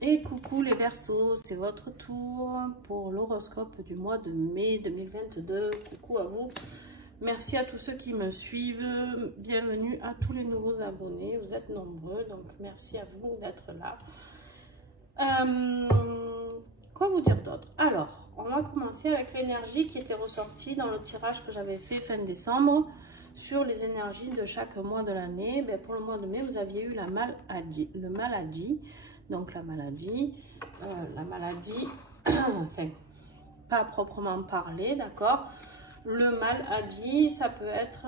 Et coucou les Verseaux, c'est votre tour pour l'horoscope du mois de mai 2022. Coucou à vous. Merci à tous ceux qui me suivent. Bienvenue à tous les nouveaux abonnés. Vous êtes nombreux, donc merci à vous d'être là. Quoi vous dire d'autre? Alors, on va commencer avec l'énergie qui était ressortie dans le tirage que j'avais fait fin décembre sur les énergies de chaque mois de l'année. Pour le mois de mai, vous aviez eu la maladie. Donc la maladie, enfin, pas proprement parler, d'accord. Le maladie, ça peut être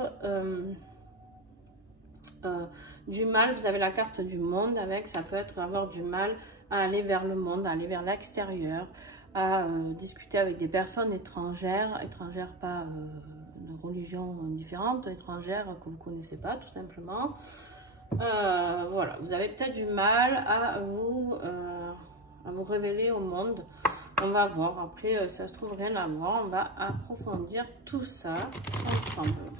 du mal, vous avez la carte du monde avec, ça peut être avoir du mal à aller vers le monde, à aller vers l'extérieur, à discuter avec des personnes étrangères pas de religion différente, étrangères que vous ne connaissez pas tout simplement. Voilà, vous avez peut-être du mal à vous révéler au monde. On va voir, après ça se trouve rien à voir, on va approfondir tout ça ensemble.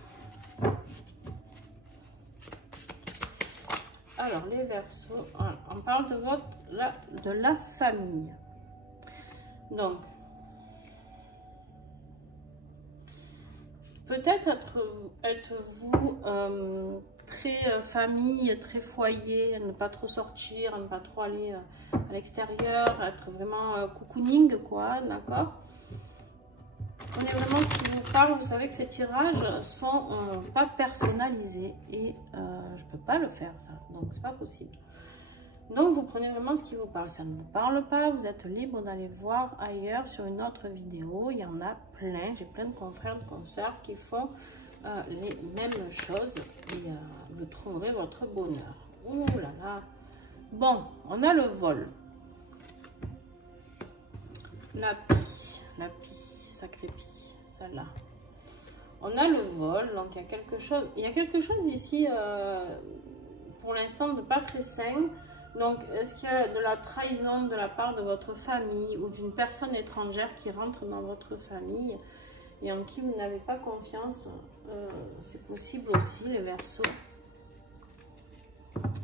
Alors les Verseaux, on parle de la famille. Donc peut-être êtes-vous très famille, très foyer, ne pas trop sortir, ne pas trop aller à l'extérieur, être vraiment cocooning, quoi, d'accord? On est vraiment ce qui vous parle. Vous savez que ces tirages sont pas personnalisés et je peux pas le faire, ça, donc c'est pas possible. Donc vous prenez vraiment ce qui vous parle. Ça ne vous parle pas, vous êtes libre d'aller voir ailleurs sur une autre vidéo. Il y en a plein, j'ai plein de confrères, de consoeurs qui font les mêmes choses et vous trouverez votre bonheur. Ouh là là. Bon, on a le vol. La pie, sacrée pie, celle-là. On a le vol, donc il y a quelque chose ici pour l'instant de pas très sain. Donc, est-ce qu'il y a de la trahison de la part de votre famille ou d'une personne étrangère qui rentre dans votre famille et en qui vous n'avez pas confiance? C'est possible aussi, les Verseaux.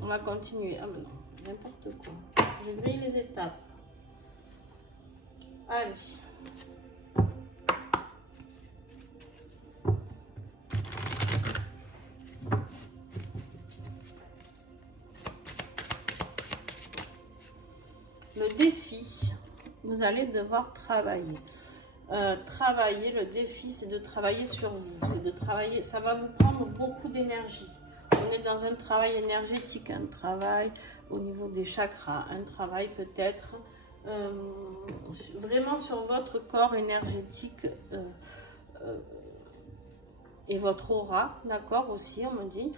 On va continuer. Ah, mais non, n'importe quoi. Je grille les étapes. Allez. Le défi, vous allez devoir travailler. Le défi, c'est de travailler sur vous. C'est de travailler, ça va vous prendre beaucoup d'énergie. On est dans un travail énergétique, un travail au niveau des chakras, un travail peut-être vraiment sur votre corps énergétique et votre aura, d'accord, aussi, on me dit.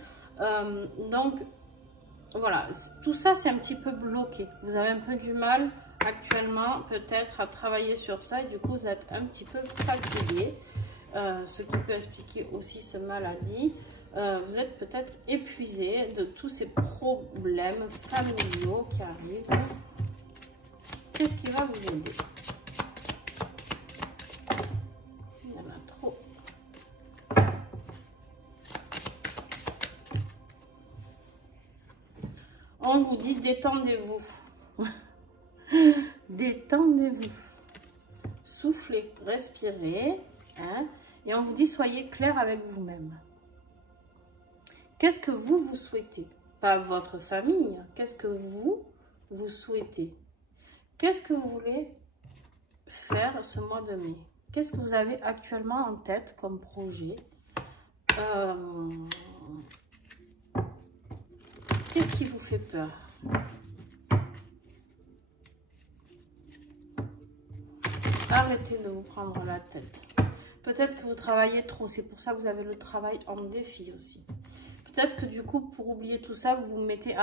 Donc, voilà, tout ça c'est un petit peu bloqué. Vous avez un peu du mal actuellement peut-être à travailler sur ça et du coup vous êtes un petit peu fatigué, ce qui peut expliquer aussi ce maladie. Vous êtes peut-être épuisé de tous ces problèmes familiaux qui arrivent. Qu'est-ce qui va vous aider? Il y en a trop. On vous dit détendez-vous. Détendez-vous. Soufflez, respirez. Hein, et on vous dit soyez clair avec vous-même. Qu'est-ce que vous souhaitez? Pas votre famille. Qu'est-ce que vous souhaitez? Qu'est-ce que vous voulez faire ce mois de mai? Qu'est-ce que vous avez actuellement en tête comme projet? Qu'est-ce qui vous fait peur? Arrêtez de vous prendre la tête. Peut-être que vous travaillez trop, c'est pour ça que vous avez le travail en défi aussi. Peut-être que du coup, pour oublier tout ça, vous vous mettez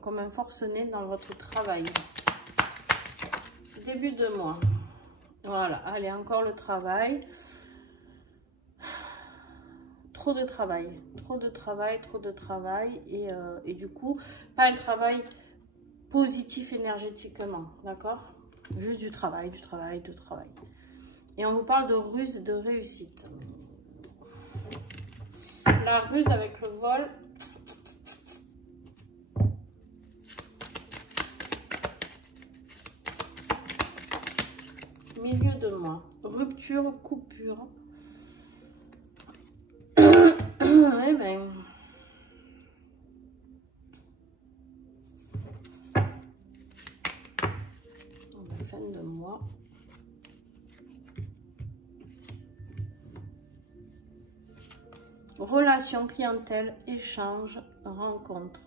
comme un forcené dans votre travail. Début de mois. Voilà, allez, encore le travail. Trop de travail. Et du coup, pas un travail positif énergétiquement, d'accord? Juste du travail. Et on vous parle de ruse et de réussite. La ruse avec le vol. de mois. Rupture, coupure. Eh ben... fin de mois. Relation, clientèle, échange, rencontre.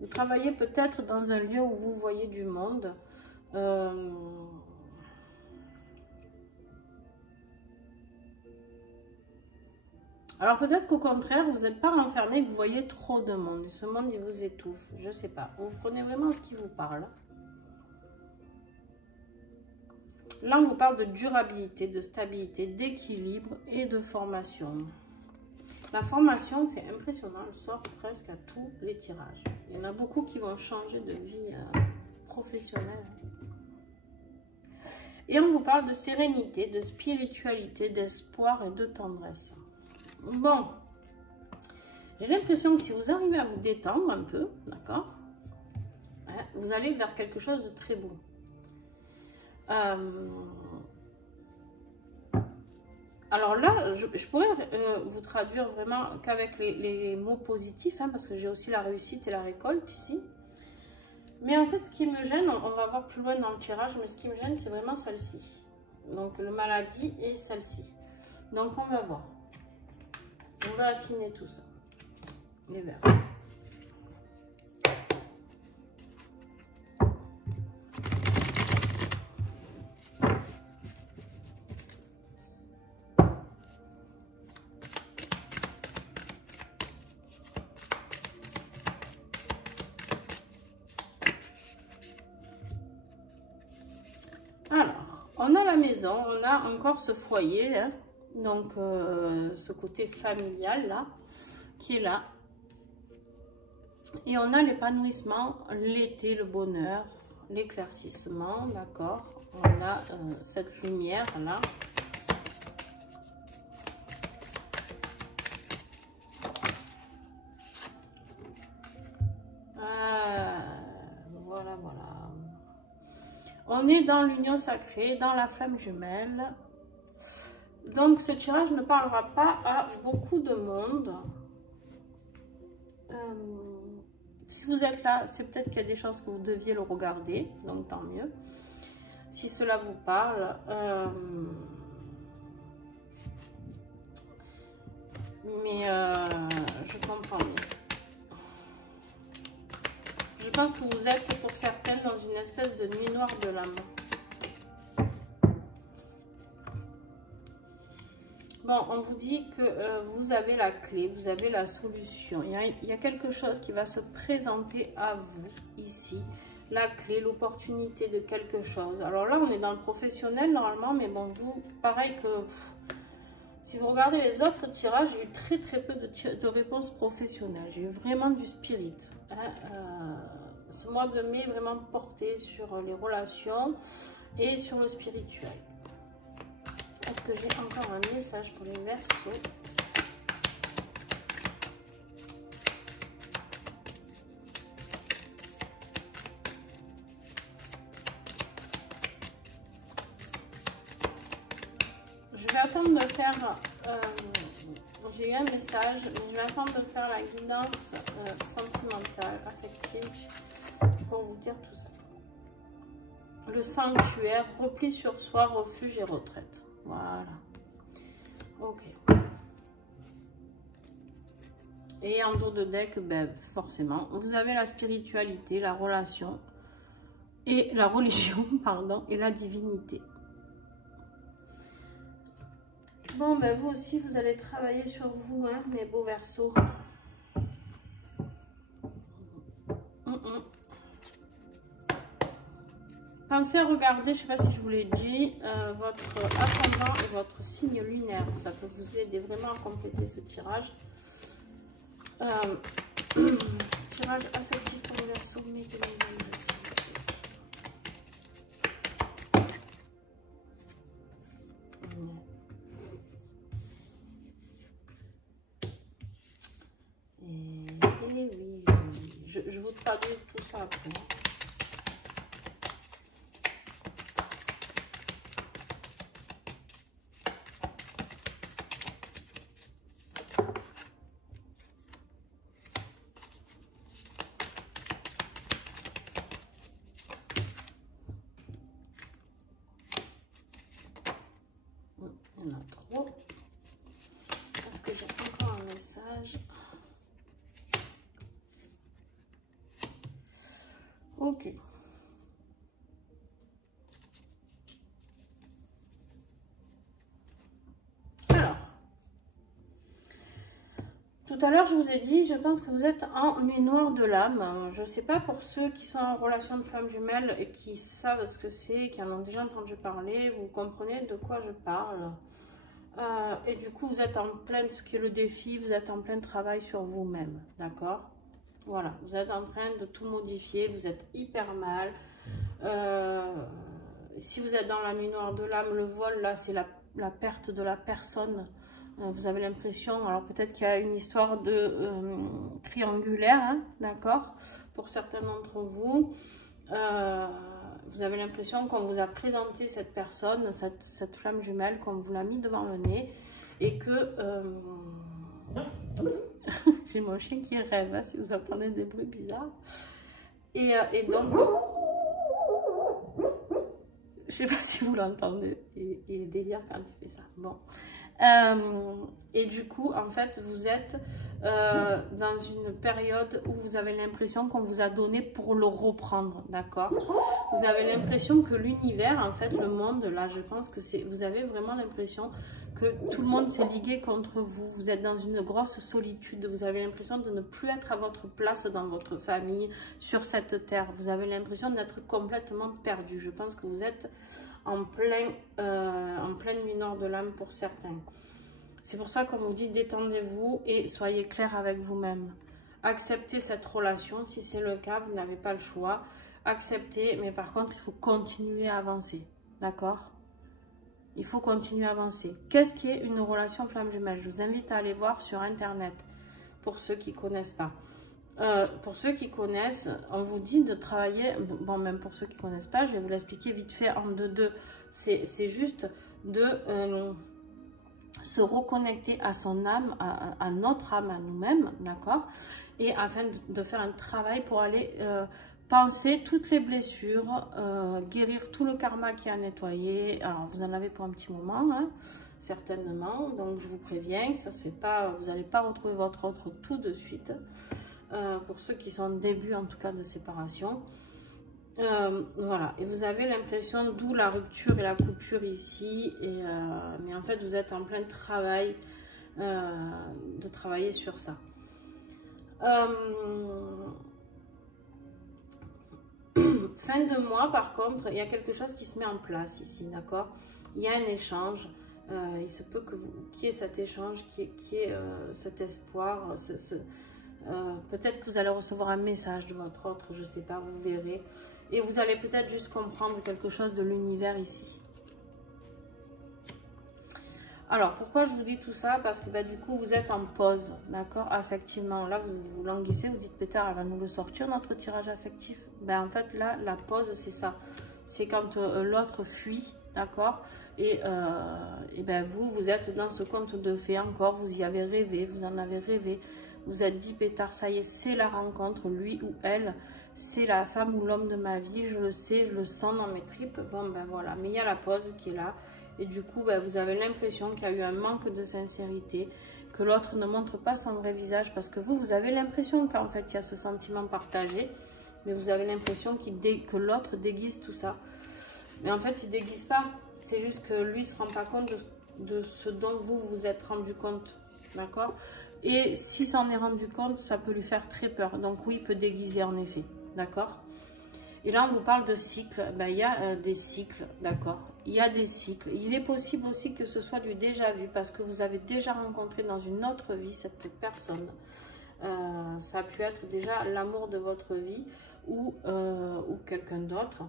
Vous travaillez peut-être dans un lieu où vous voyez du monde. Alors peut-être qu'au contraire, vous n'êtes pas renfermé, que vous voyez trop de monde. Et ce monde, il vous étouffe. Je ne sais pas. Vous prenez vraiment ce qui vous parle. Là, on vous parle de durabilité, de stabilité, d'équilibre et de formation. La formation, c'est impressionnant. Elle sort presque à tous les tirages. Il y en a beaucoup qui vont changer de vie professionnelle. Et on vous parle de sérénité, de spiritualité, d'espoir et de tendresse. Bon, j'ai l'impression que si vous arrivez à vous détendre un peu, d'accord, vous allez vers quelque chose de très beau. Alors là, je pourrais vous traduire vraiment qu'avec les mots positifs, hein, parce que j'ai aussi la réussite et la récolte ici. Mais en fait, ce qui me gêne, on va voir plus loin dans le tirage, mais ce qui me gêne, c'est vraiment celle-ci. Donc, le maladie et celle-ci. Donc, on va voir. On va affiner tout ça. Les verres. Alors, on a la maison, on a encore ce foyer, hein. Donc, ce côté familial, là, qui est là. Et on a l'épanouissement, l'été, le bonheur, l'éclaircissement, d'accord. On a cette lumière, là. Voilà, voilà. On est dans l'union sacrée, dans la flamme jumelle. Donc, ce tirage ne parlera pas à beaucoup de monde. Si vous êtes là, c'est peut-être qu'il y a des chances que vous deviez le regarder. Donc, tant mieux. Si cela vous parle. Mais je comprends mieux. Je pense que vous êtes, pour certaines, dans une espèce de nuit noire de l'âme. Bon, on vous dit que vous avez la clé, vous avez la solution. Il y a quelque chose qui va se présenter à vous ici. La clé, l'opportunité de quelque chose. Alors là, on est dans le professionnel normalement, mais bon, vous, pareil que... Si vous regardez les autres tirages, j'ai eu très peu de réponses professionnelles. J'ai eu vraiment du spirit. Hein. Ce mois de mai est vraiment porté sur les relations et sur le spirituel. Est-ce que j'ai encore un message pour les Verseaux? Je vais attendre de faire... j'ai eu un message, mais je vais attendre de faire la guidance sentimentale, affective, pour vous dire tout ça. Le sanctuaire, repli sur soi, refuge et retraite. Voilà. Ok. Et en dos de deck, ben, forcément, vous avez la spiritualité, la relation et la religion, pardon, et la divinité. Bon, ben vous aussi, vous allez travailler sur vous, hein, mes beaux Verseaux. Pensez à regarder, je ne sais pas si je vous l'ai dit, votre ascendant et votre signe lunaire. Ça peut vous aider vraiment à compléter ce tirage. Tirage affectif pour les Verseaux. Et oui, je vous traduis tout ça après. Ok. Alors, tout à l'heure, je vous ai dit, je pense que vous êtes en nuit noire de l'âme. Je ne sais pas pour ceux qui sont en relation de flamme jumelle et qui savent ce que c'est, qui en ont déjà entendu parler, vous comprenez de quoi je parle. Et du coup, vous êtes en plein, ce qui est le défi, vous êtes en plein travail sur vous-même, d'accord? Voilà, vous êtes en train de tout modifier, vous êtes hyper mal. Si vous êtes dans la nuit noire de l'âme, le vol, là, c'est la perte de la personne. Vous avez l'impression, alors peut-être qu'il y a une histoire de triangulaire, hein, d'accord? Pour certains d'entre vous, vous avez l'impression qu'on vous a présenté cette personne, cette flamme jumelle, qu'on vous l'a mis devant le nez, et que... j'ai mon chien qui rêve, hein, si vous entendez des bruits bizarres. Et donc... Je sais pas si vous l'entendez, il délire quand il fait ça. Bon. Et du coup, en fait, vous êtes dans une période où vous avez l'impression qu'on vous a donné pour le reprendre, d'accord? Vous avez l'impression que l'univers, en fait, le monde, là, je pense que c'est... Vous avez vraiment l'impression que tout le monde s'est ligué contre vous. Vous êtes dans une grosse solitude. Vous avez l'impression de ne plus être à votre place dans votre famille, sur cette terre. Vous avez l'impression d'être complètement perdu. Je pense que vous êtes en pleine nuit noire de l'âme pour certains. C'est pour ça qu'on vous dit détendez-vous et soyez clair avec vous-même. Acceptez cette relation. Si c'est le cas, vous n'avez pas le choix. Acceptez, mais par contre, il faut continuer à avancer. D'accord ? Il faut continuer à avancer. Qu'est-ce qui est une relation flamme jumelle? Je vous invite à aller voir sur Internet, pour ceux qui ne connaissent pas. Pour ceux qui connaissent, on vous dit de travailler, bon, même pour ceux qui ne connaissent pas, je vais vous l'expliquer vite fait en deux. C'est juste de se reconnecter à son âme, à notre âme, à nous-mêmes, d'accord? Et afin de faire un travail pour aller... penser toutes les blessures, guérir tout le karma qui a nettoyé. Alors, vous en avez pour un petit moment, hein, certainement. Donc, je vous préviens, ça se fait pas, vous n'allez pas retrouver votre autre tout de suite. Pour ceux qui sont en début, en tout cas, de séparation. Voilà. Et vous avez l'impression, d'où la rupture et la coupure ici. Mais en fait, vous êtes en plein travail de travailler sur ça. Fin de mois, par contre, il y a quelque chose qui se met en place ici, d'accord? Il y a un échange. Il se peut que qu'il y ait cet échange, qu'il y ait cet espoir. Peut-être que vous allez recevoir un message de votre autre, je ne sais pas, vous verrez. Et vous allez peut-être juste comprendre quelque chose de l'univers ici. Alors, pourquoi je vous dis tout ça? Parce que du coup, vous êtes en pause, d'accord, affectivement. Là, vous languissez, vous dites, Pétard, elle va nous le sortir, notre tirage affectif. En fait, là, la pause, c'est ça. C'est quand l'autre fuit, d'accord, et vous êtes dans ce conte de fées encore, vous y avez rêvé, vous en avez rêvé. Vous êtes dit, Pétard, ça y est, c'est la rencontre, lui ou elle, c'est la femme ou l'homme de ma vie, je le sais, je le sens dans mes tripes. Bon, voilà, mais il y a la pause qui est là. Et du coup, vous avez l'impression qu'il y a eu un manque de sincérité, que l'autre ne montre pas son vrai visage, parce que vous avez l'impression qu'en fait, il y a ce sentiment partagé, mais vous avez l'impression que l'autre déguise tout ça. Mais en fait, il ne déguise pas, c'est juste que lui ne se rend pas compte de ce dont vous vous êtes rendu compte, d'accord? Et si s'en est rendu compte, ça peut lui faire très peur. Donc oui, il peut déguiser en effet, d'accord? Et là, on vous parle de cycles. Il y a des cycles, d'accord? Il y a des cycles. Il est possible aussi que ce soit du déjà vu, parce que vous avez déjà rencontré dans une autre vie cette personne. Ça a pu être déjà l'amour de votre vie ou quelqu'un d'autre.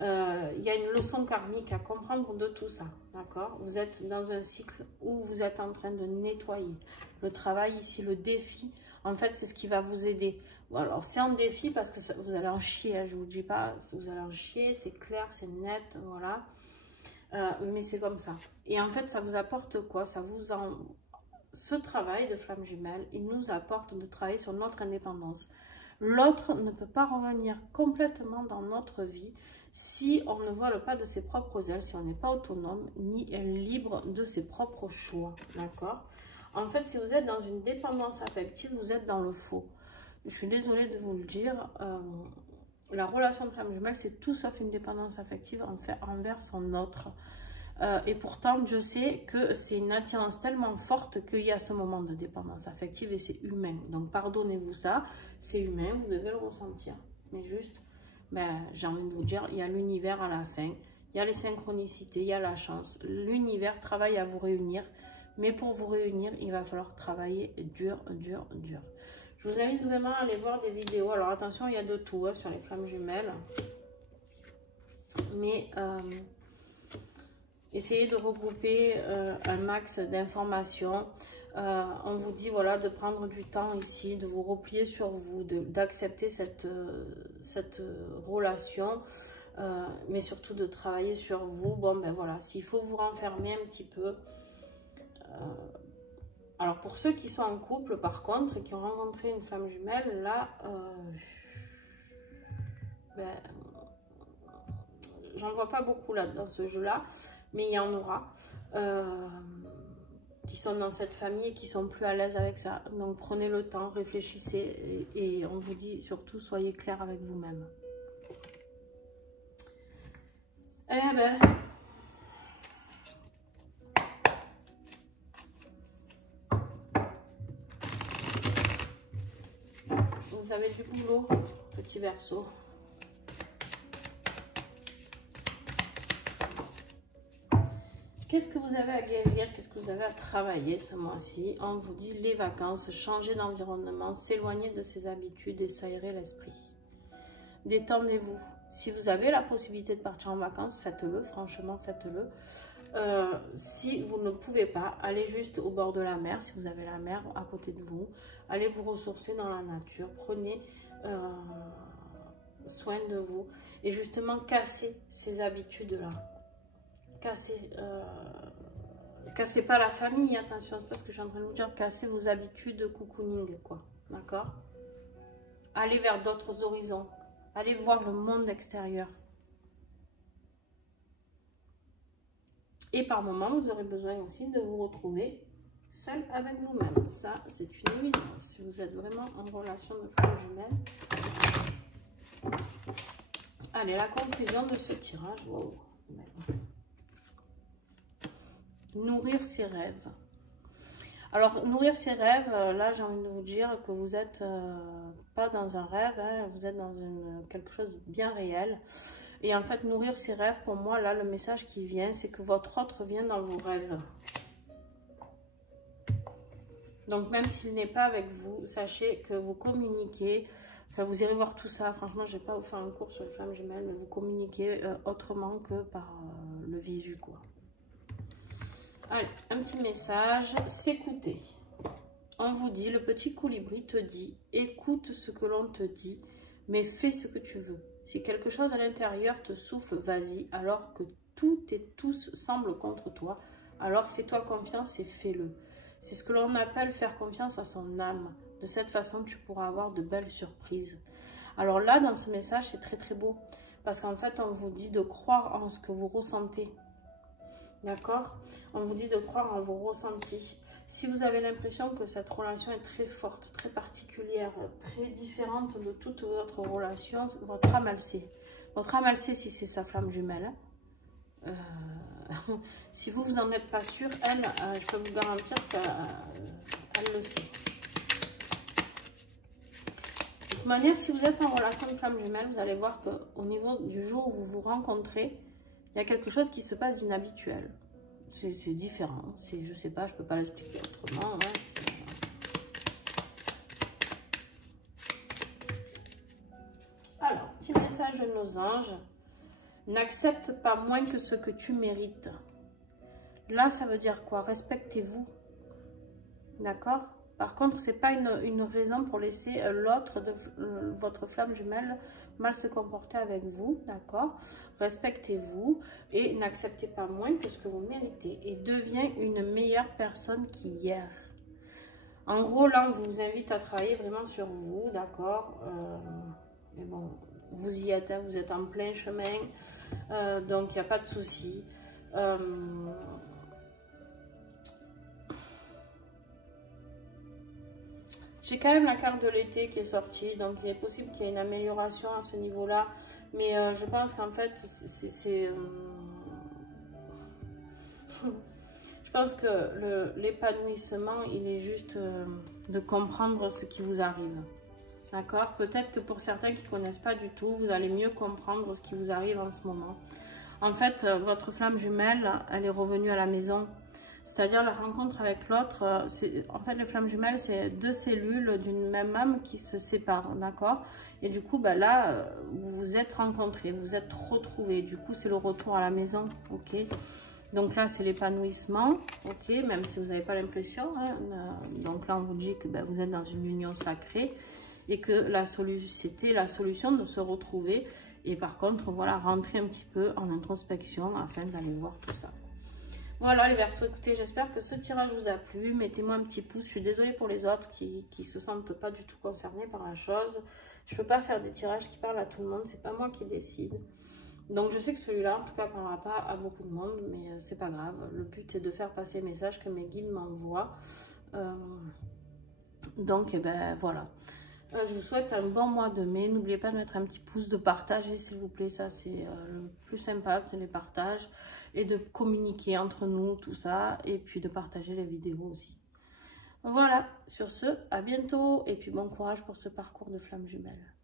Il y a une leçon karmique à comprendre de tout ça, d'accord? Vous êtes dans un cycle où vous êtes en train de nettoyer. Le travail ici, le défi, en fait, c'est ce qui va vous aider. Alors, c'est un défi parce que vous allez en chier, hein, je ne vous dis pas, vous allez en chier, c'est clair, c'est net, voilà. Mais c'est comme ça. Et en fait, ça vous apporte quoi? Ce travail de flamme jumelle, il nous apporte de travailler sur notre indépendance. L'autre ne peut pas revenir complètement dans notre vie si on ne vole pas de ses propres ailes, si on n'est pas autonome, ni libre de ses propres choix, d'accord? En fait, si vous êtes dans une dépendance affective, vous êtes dans le faux. Je suis désolée de vous le dire. la relation de flamme jumelle, c'est tout sauf une dépendance affective envers son autre. Et pourtant, je sais que c'est une attirance tellement forte qu'il y a ce moment de dépendance affective et c'est humain. Donc, pardonnez-vous ça, c'est humain, vous devez le ressentir. Mais juste, ben, j'ai envie de vous dire, il y a l'univers à la fin, il y a les synchronicités, il y a la chance. L'univers travaille à vous réunir, mais pour vous réunir, il va falloir travailler dur, dur, dur. Je vous invite vraiment à aller voir des vidéos. Alors, attention, il y a de tout hein, sur les flammes jumelles. Mais... essayez de regrouper un max d'informations. On vous dit voilà, de prendre du temps ici, de vous replier sur vous, d'accepter cette relation, mais surtout de travailler sur vous. Bon, ben voilà, s'il faut vous renfermer un petit peu. Alors, pour ceux qui sont en couple, par contre, et qui ont rencontré une flamme jumelle, là, ben, j'en vois pas beaucoup là dans ce jeu-là. Mais il y en aura qui sont dans cette famille et qui sont plus à l'aise avec ça. Donc prenez le temps, réfléchissez et on vous dit surtout soyez clair avec vous-même. Eh ben, vous avez du boulot, petit Verseau. Qu'est-ce que vous avez à guérir? Qu'est-ce que vous avez à travailler ce mois-ci? On vous dit les vacances, changer d'environnement, s'éloigner de ses habitudes et s'aérer l'esprit. Détendez-vous. Si vous avez la possibilité de partir en vacances, faites-le, franchement, faites-le. Si vous ne pouvez pas, allez juste au bord de la mer, si vous avez la mer à côté de vous. Allez vous ressourcer dans la nature, prenez soin de vous. Et justement, cassez ces habitudes-là. Cassez pas la famille, attention, c'est pas ce que je suis en train de vous dire, cassez vos habitudes de cocooning, quoi, d'accord? Allez vers d'autres horizons, allez voir le monde extérieur. Et par moments, vous aurez besoin aussi de vous retrouver seul avec vous-même. Ça, c'est une évidence. Si vous êtes vraiment en relation de flamme jumelle. Allez, la conclusion de ce tirage. Wow. Nourrir ses rêves. Alors, nourrir ses rêves, là, j'ai envie de vous dire que vous n'êtes pas dans un rêve, hein, vous êtes dans quelque chose de bien réel. Et en fait, nourrir ses rêves, pour moi, là, le message qui vient, c'est que votre autre vient dans vos rêves. Donc, même s'il n'est pas avec vous, sachez que vous communiquez. Enfin, vous irez voir tout ça. Franchement, je ne vais pas vous faire un cours sur les flammes jumelles, mais vous communiquez autrement que par le visu, quoi. Allez, un petit message, s'écouter. On vous dit, le petit colibri te dit, écoute ce que l'on te dit, mais fais ce que tu veux. Si quelque chose à l'intérieur te souffle, vas-y, alors que tout et tous semblent contre toi, alors fais-toi confiance et fais-le. C'est ce que l'on appelle faire confiance à son âme. De cette façon, tu pourras avoir de belles surprises. Alors là, dans ce message, c'est très très beau, parce qu'en fait, on vous dit de croire en ce que vous ressentez. D'accord? On vous dit de croire en vos ressentis. Si vous avez l'impression que cette relation est très forte, très particulière, très différente de toute votre relation, votre âme, elle sait. Votre âme, elle sait si c'est sa flamme jumelle. Si vous n'en êtes pas sûr, elle, je peux vous garantir qu'elle le sait. De toute manière, si vous êtes en relation de flamme jumelle, vous allez voir qu'au niveau du jour où vous vous rencontrez, il y a quelque chose qui se passe d'inhabituel. C'est différent. Je sais pas, je peux pas l'expliquer autrement. Ouais, alors, petit message de nos anges. N'accepte pas moins que ce que tu mérites. Là, ça veut dire quoi? Respectez-vous. D'accord? Par contre, ce n'est pas une raison pour laisser l'autre de votre flamme jumelle mal se comporter avec vous, d'accord? Respectez-vous et n'acceptez pas moins que ce que vous méritez. Et deviens une meilleure personne qu'hier. En gros, là, on vous invite à travailler vraiment sur vous, d'accord? Mais bon, vous y êtes, hein, vous êtes en plein chemin, donc il n'y a pas de souci. J'ai quand même la carte de l'été qui est sortie, donc il est possible qu'il y ait une amélioration à ce niveau-là. Mais je pense qu'en fait, je pense que l'épanouissement, il est juste de comprendre ce qui vous arrive. D'accord? Peut-être que pour certains qui ne connaissent pas du tout, vous allez mieux comprendre ce qui vous arrive en ce moment. En fait, votre flamme jumelle, elle est revenue à la maison. C'est-à-dire la rencontre avec l'autre, en fait les flammes jumelles, c'est deux cellules d'une même âme qui se séparent, d'accord? Et du coup, bah, là, vous vous êtes rencontrés, vous vous êtes retrouvés. Du coup, c'est le retour à la maison, ok? Donc là, c'est l'épanouissement, ok? Même si vous n'avez pas l'impression, hein, donc là, on vous dit que bah, vous êtes dans une union sacrée et que c'était la solution de se retrouver. Et par contre, voilà, rentrer un petit peu en introspection afin d'aller voir tout ça. Voilà les Verseaux, écoutez, j'espère que ce tirage vous a plu. Mettez-moi un petit pouce. Je suis désolée pour les autres qui se sentent pas du tout concernés par la chose. Je peux pas faire des tirages qui parlent à tout le monde. C'est pas moi qui décide. Donc je sais que celui-là, en tout cas, parlera pas à beaucoup de monde, mais c'est pas grave. Le but est de faire passer le message que mes guides m'envoient. Donc, eh ben voilà. Je vous souhaite un bon mois de mai. N'oubliez pas de mettre un petit pouce, de partager s'il vous plaît. Ça, c'est le plus sympa, c'est les partages. Et de communiquer entre nous, tout ça. Et puis de partager les vidéos aussi. Voilà, sur ce, à bientôt. Et puis bon courage pour ce parcours de flamme jumelle.